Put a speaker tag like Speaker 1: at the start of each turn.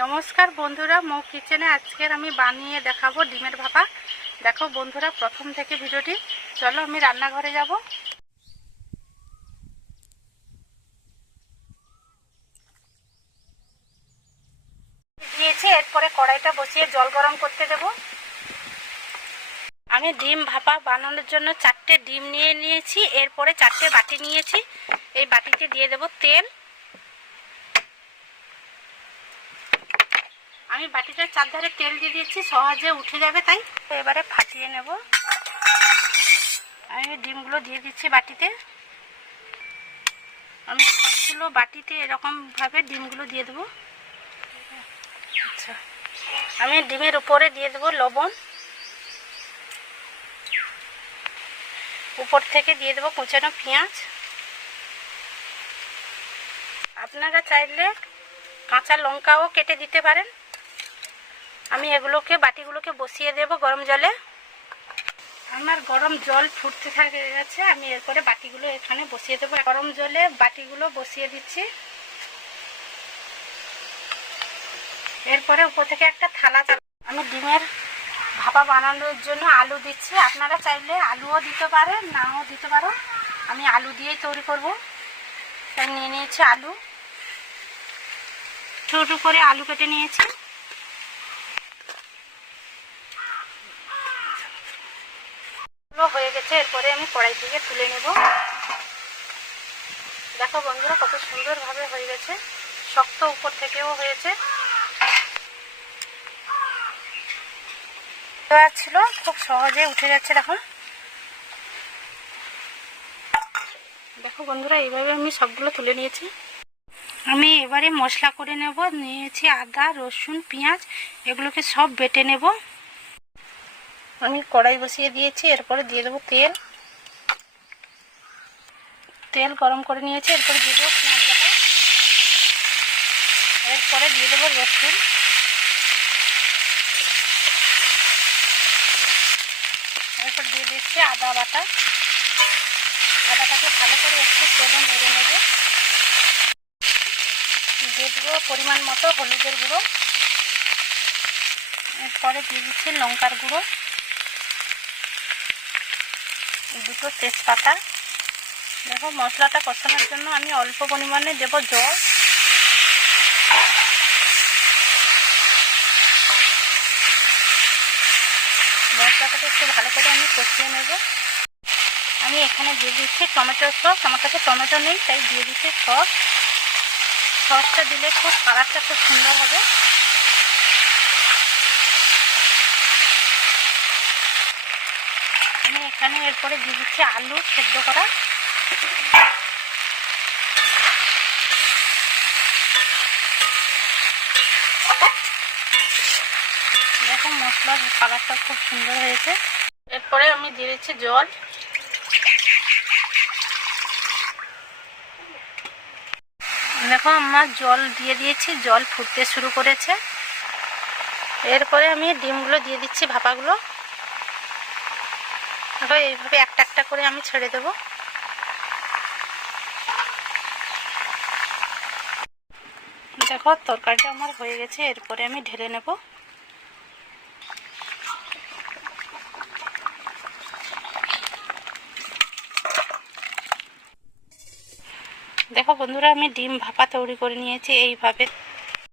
Speaker 1: নমস্কার বন্ধুরা, মৌ কিচেনে আজকের আমি বানিয়ে দেখাবো ডিমের ভাপা। দেখো বন্ধুরা, প্রথম থেকে ভিডিওটি। চলো আমি রান্নাঘরে যাব। দিয়েছি, এরপরে কড়াইটা বসিয়ে জল গরম করতে দেব। আমি ডিম ভাপা বানানোর জন্য চারটে ডিম নিয়ে নিয়েছি, এরপরে চারটে বাটি নিয়েছি। এই বাটিতে দিয়ে দেব তেল আমি বাটিটার চারধারে তেল দিয়ে দিচ্ছি সহজে উঠে যাবে তাই। তো এবারে ফাটিয়ে নেব। আমি ডিমগুলো দিয়ে দিচ্ছি বাটিতে। আমি সবগুলো বাটিতে এরকমভাবে ডিমগুলো দিয়ে দেবো। আচ্ছা। আমি ডিমের উপরে দিয়ে দেবো লবণ। উপর থেকে দিয়ে দেবো কুচানো পেঁয়াজ। আপনারা চাইলে কাঁচা লঙ্কাও কেটে দিতে পারেন। আমি এগুলোকে, বাটিগুলোকে বসিয়ে দেব গরম জলে। আমার গরম জল ফুটতে থাকে, গেছে। আমি এরপরে বাটিগুলো এখানে বসিয়ে দেবো। গরম জলে বাটিগুলো বসিয়ে দিচ্ছি। এরপরে উপর থেকে একটা থালা আমি ডিমের ভাপা বানানোর জন্য আলু দিচ্ছি। আপনারা চাইলে আলুও দিতে পারেন, নাও দিতে পারো। আমি আলু দিয়েই তৈরি করব। তাই নিয়ে নিয়েছি আলু। ছোটো করে আলু কেটে নিয়েছি। এগুলো হয়ে গেছে, এরপরে আমি কড়াই থেকে তুলে নেব। দেখো বন্ধুরা কত সুন্দরভাবে হয়ে গেছে, শক্ত উপর থেকেও হয়েছে। ছিল, খুব সহজে উঠে যাচ্ছে দেখো দেখো বন্ধুরা, এইভাবে আমি সবগুলো তুলে নিয়েছি। আমি এবারে মশলা করে নেব, নিয়েছি আদা, রসুন, পেঁয়াজ, এগুলোকে সব বেটে নেব। আমি কড়াই বসিয়ে দিয়েছি, এরপরে দিয়ে দেবো তেল। তেল গরম করে নিয়েছি, এরপরে দিয়ে দেবো বাটা এরপরে দিয়ে দেবো রসুন। এরপর দিয়ে দিচ্ছি আদা বাটা। আদাটাকে ভালো করে একটু তেলে নেড়ে নেবে দিয়ে দেবো পরিমাণ মতো হলুদের গুঁড়ো। এরপরে দিয়ে দিচ্ছি লঙ্কার গুঁড়ো। দুটো তেজপাতা। দেখো, মশলাটা কষানোর জন্য আমি অল্প পরিমাণে দেব জল। মশলাটাকে একটু ভালো করে আমি কষিয়ে নেব। আমি এখানে দিয়ে দিচ্ছি টমেটো সস। আমার কাছে টমেটো নেই, তাই দিয়ে দিচ্ছি সস। সসটা দিলে খুব কালারটা খুব সুন্দর হবে আমি এখানে এরপরে দিয়ে দিচ্ছি আলু সেদ্ধ করা। দেখো মশলার কালারটা খুব সুন্দর হয়েছে। এরপরে আমি দিয়ে দিচ্ছি জল। দেখো আমার জল দিয়ে দিয়েছি, জল ফুটতে শুরু করেছে। এরপরে আমি ডিমগুলো দিয়ে দিচ্ছি ভাপাগুলো। দেখো এইভাবে একটা একটা করে আমি ছেড়ে দেব। দেখো, তরকারিটা আমার হয়ে গেছে, এরপরে আমি ঢেলে নেব। দেখো বন্ধুরা, আমি ডিম ভাপা তৈরি করে নিয়েছি, এইভাবে।